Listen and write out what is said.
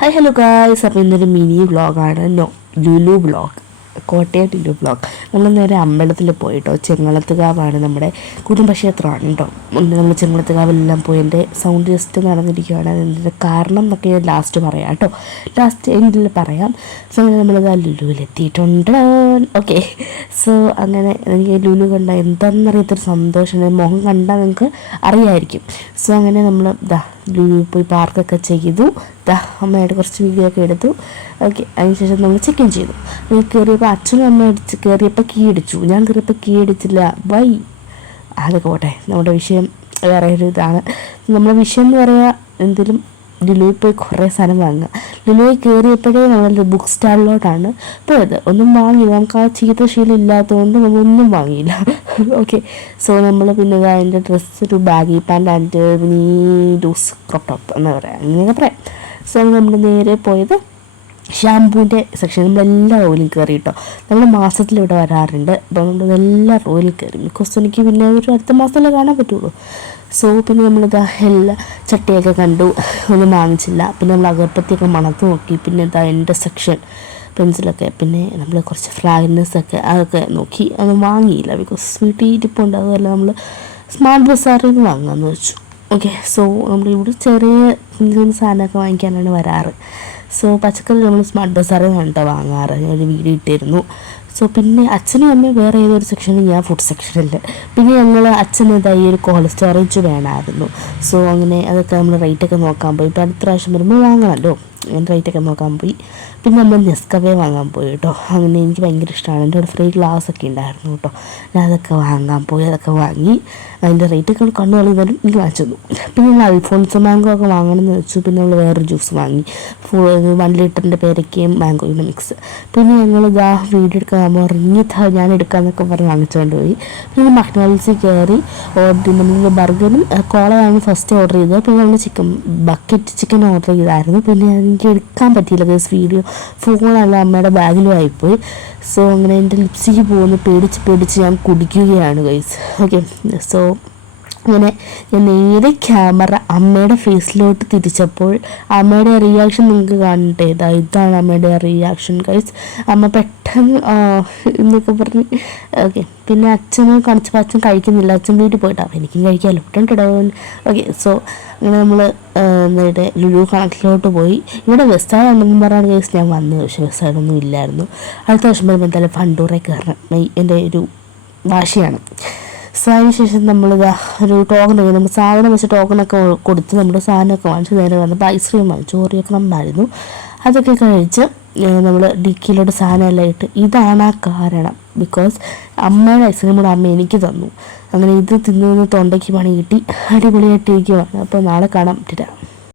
Hi hello guys, അപ്പോൾ ഇന്നൊരു mini വ്ളോഗാണ്. Lulu vlog, Kottayam Lulu vlog. നമ്മൾ നേരെ അമ്പലത്തിൽ പോയിട്ടോ. ചെങ്ങളത്തുകാവാണ് നമ്മുടെ കുടുംബക്ഷേത്രമാണ് കേട്ടോ. നമ്മൾ ചെങ്ങളത്തുകാവെല്ലാം പോയി. എൻ്റെ സൗണ്ട് ജസ്റ്റ് നടന്നിരിക്കുകയാണ്. അതിൻ്റെ കാരണം എന്നൊക്കെ ഞാൻ ലാസ്റ്റ് പറയാം കേട്ടോ. ലാസ്റ്റ് എൻഡിൽ പറയാം. സോ നമ്മളത് ലുലുവിലെത്തിയിട്ടുണ്ട്. ഓക്കെ, സോ അങ്ങനെ എനിക്ക് ലുലു കണ്ട എന്താണെന്നറിയാത്തൊരു സന്തോഷം. മുഖം കണ്ടാൽ നിങ്ങൾക്ക് അറിയായിരിക്കും. സോ അങ്ങനെ നമ്മൾ ലുലു പോയി പാർക്കൊക്കെ ചെയ്തു. അമ്മയായിട്ട് കുറച്ച് വീഡിയോ ഒക്കെ എടുത്തു. ഓക്കെ, അതിനുശേഷം നമ്മൾ ചെക്ക് ഇൻ ചെയ്തു. കയറിയപ്പോൾ അച്ഛനും അമ്മ കയറിയപ്പോൾ കീ അടിച്ചു. ഞാൻ കയറിയപ്പോൾ കീ അടിച്ചില്ല. വൈ അതൊക്കെ പോട്ടെ, നമ്മുടെ വിഷയം വേറെ ഒരു ഇതാണ്. നമ്മുടെ വിഷയം എന്ന് പറയുക എന്തെങ്കിലും ലുലുവിൽ പോയി കുറേ സാധനം വാങ്ങുക. ലുലുവിൽ കയറിയപ്പോഴേ നമ്മൾ ബുക്ക് സ്റ്റാളിലോട്ടാണ് പോയത്. ഒന്നും വാങ്ങിയില്ല, നമുക്ക് ആ ചീത്ത ശീലം ഇല്ലാത്തതുകൊണ്ട് നമ്മളൊന്നും വാങ്ങിയില്ല. ഓക്കെ, സോ നമ്മൾ പിന്നെ അതിൻ്റെ ഡ്രസ്സ്, ഒരു baggy pant and mini loose crop top എന്ന് പറയാം, അങ്ങനെയൊക്കെ പറയാം. സോ നമ്മൾ നേരെ പോയത് ഷാമ്പൂവിൻ്റെ സെക്ഷൻ. നമ്മളെല്ലാ ഓയിലും കയറി കേട്ടോ. നമ്മൾ മാസത്തിലിവിടെ വരാറുണ്ട്. അപ്പോൾ നമ്മൾ എല്ലാ ഓയിലും കയറി. ബിക്കോസ് എനിക്ക് പിന്നെ ഒരു അടുത്ത മാസത്തിലേ കാണാൻ പറ്റുള്ളൂ. സോ പിന്നെ നമ്മളിതാ എല്ലാ ചട്ടിയൊക്കെ കണ്ടു, ഒന്നും വാങ്ങിച്ചില്ല. പിന്നെ നമ്മൾ അഗർബത്തിയൊക്കെ മണത്ത് നോക്കി. പിന്നെ ഇതാ എൻ്റെ സെക്ഷൻ പെൻസിലൊക്കെ, പിന്നെ നമ്മൾ കുറച്ച് ഫ്രാഗ്രൻസൊക്കെ അതൊക്കെ നോക്കി. അതൊന്നും വാങ്ങിയില്ല ബിക്കോസ് വീട്ടിൽ ഇരിപ്പുണ്ട്. അതുമല്ല നമ്മൾ സ്മാർട്ട് ബസാറിൽ നിന്ന് വാങ്ങാമെന്ന് വെച്ചു. ഓക്കെ, സോ നമ്മളിവിടെ ചെറിയ കുഞ്ഞു സാധനമൊക്കെ വാങ്ങിക്കാനാണ് വരാറ്. സോ പച്ചക്കറി നമ്മൾ സ്മാർട്ട് ബസാറിൽ നിന്നാണ് കേട്ടോ വാങ്ങാറ്. ഞാനൊരു വീഡിയോ ഇട്ടിരുന്നു. സോ പിന്നെ അച്ഛനും അമ്മയും വേറെ ഏതൊരു സെക്ഷനിൽ, ഞാൻ ഫുഡ് സെക്ഷനിൽ. പിന്നെ ഞങ്ങൾ അച്ഛന് ഈ ഒരു കോൾഡ് സ്റ്റോറേജ് വേണമായിരുന്നു. സോ അങ്ങനെ അതൊക്കെ നമ്മൾ റേറ്റൊക്കെ നോക്കാൻ പോയി. ഇപ്പോൾ അടുത്ത പ്രാവശ്യം വരുമ്പോൾ വാങ്ങണമല്ലോ, അങ്ങനെ റേറ്റൊക്കെ നോക്കാൻ പോയി. പിന്നെ നമ്മൾ നെസ്കഫേ വാങ്ങാൻ പോയി കേട്ടോ. അങ്ങനെ എനിക്ക് ഭയങ്കര ഇഷ്ടമാണ്. എൻ്റെ അവിടെ ഫ്രീ ഗ്ലാസ്സൊക്കെ ഉണ്ടായിരുന്നു കേട്ടോ. ഞാൻ അതൊക്കെ വാങ്ങാൻ പോയി. അതൊക്കെ വാങ്ങി. അതിൻ്റെ റേറ്റൊക്കെ കണ്ണു കളിന്നാലും എനിക്ക് വാങ്ങിച്ചു തന്നു. പിന്നെ നമ്മൾ അൽഫോൺസോ മാംഗോ ഒക്കെ വാങ്ങണമെന്ന് വെച്ചു. പിന്നെ നമ്മൾ വേറൊരു ജ്യൂസ് വാങ്ങി, 1 ലിറ്ററിൻ്റെ പേരയ്ക്കയും മാംഗോയുടെ മിക്സ്. പിന്നെ ഞങ്ങൾ വീഡിയോ എടുക്കാൻ ഇറങ്ങി ഞാൻ എടുക്കാമെന്നൊക്കെ പറഞ്ഞ് വാങ്ങിച്ചുകൊണ്ട് പോയി. പിന്നെ മക്ഡൊണാൾഡ്സിൽ കയറി ഓർഡർ, നമ്മൾ ബർഗറും കോളയാണ് ഫസ്റ്റ് ഓർഡർ ചെയ്തത്. പിന്നെ നമ്മൾ ബക്കറ്റ് ചിക്കൻ ഓർഡർ ചെയ്തായിരുന്നു. പിന്നെ എനിക്ക് എടുക്കാൻ പറ്റിയില്ല ഗൈസ്, വീഡിയോ ഫോണല്ല അമ്മയുടെ ബാഗിലും ആയിപ്പോയി. സോ അങ്ങനെ എൻ്റെ ലിപ്സ്റ്റിക്ക് പോകുന്നു പേടിച്ച് ഞാൻ കുടിക്കുകയാണ് ഗൈസ്. ഓക്കെ, സോ അങ്ങനെ ഞാൻ നേരെ ക്യാമറ അമ്മയുടെ ഫേസിലോട്ട് തിരിച്ചപ്പോൾ അമ്മയുടെ റിയാക്ഷൻ നിങ്ങൾക്ക് കാണട്ടെ. ഇതാണ് അമ്മയുടെ റിയാക്ഷൻ ഗൈസ്. അമ്മ പെട്ടെന്ന് എന്നൊക്കെ പറഞ്ഞ്. ഓക്കെ, പിന്നെ അച്ഛനെ കാണിച്ചപ്പോൾ അച്ഛൻ കഴിക്കുന്നില്ല. അച്ഛൻ വീട്ടിൽ പോയിട്ടാണ്, എനിക്കും കഴിക്കാമല്ലോ ഇട്ടോ. ഓക്കെ, സോ അങ്ങനെ നമ്മൾ എന്നിട്ട് ലുലു കണക്കിലോട്ട് പോയി. ഇവിടെ വെസ്റ്റായിട്ടുണ്ടെന്ന് പറഞ്ഞാൽ ഗൈസ് ഞാൻ വന്നത്, പക്ഷേ വെസ്റ്റായിട്ടൊന്നും ഇല്ലായിരുന്നു. അടുത്ത വർഷം വരുമ്പോൾ എന്തായാലും ഫണ്ടൂറെ കയറണം, എൻ്റെ ഒരു വാശിയാണ്. സോ അതിനുശേഷം നമ്മളിതാ ഒരു ടോക്കണൊക്കെ, നമ്മൾ സാധനം വെച്ച് ടോക്കണൊക്കെ കൊടുത്ത് നമ്മുടെ സാധനമൊക്കെ വാങ്ങിച്ച് നേരെ വന്നപ്പോൾ ഐസ്ക്രീം വാങ്ങിച്ചു. ഓറിയൊക്കെ നന്നായിരുന്നു. അതൊക്കെ കഴിച്ച് നമ്മൾ ഡിക്കിയിലോട്ട് സാധനമെല്ലാം ഇട്ട്. ഇതാണ് ആ കാരണം. ബിക്കോസ് അമ്മയുടെ ഐസ്ക്രീം കൂടെ അമ്മ എനിക്ക് തന്നു. അങ്ങനെ ഇത് തിന്നു തൊണ്ടയ്ക്ക് പണി കിട്ടി. അടിപൊളിയായിട്ടിരിക്കുവാണ്. അപ്പോൾ നാളെ കാണാൻ പറ്റില്ല.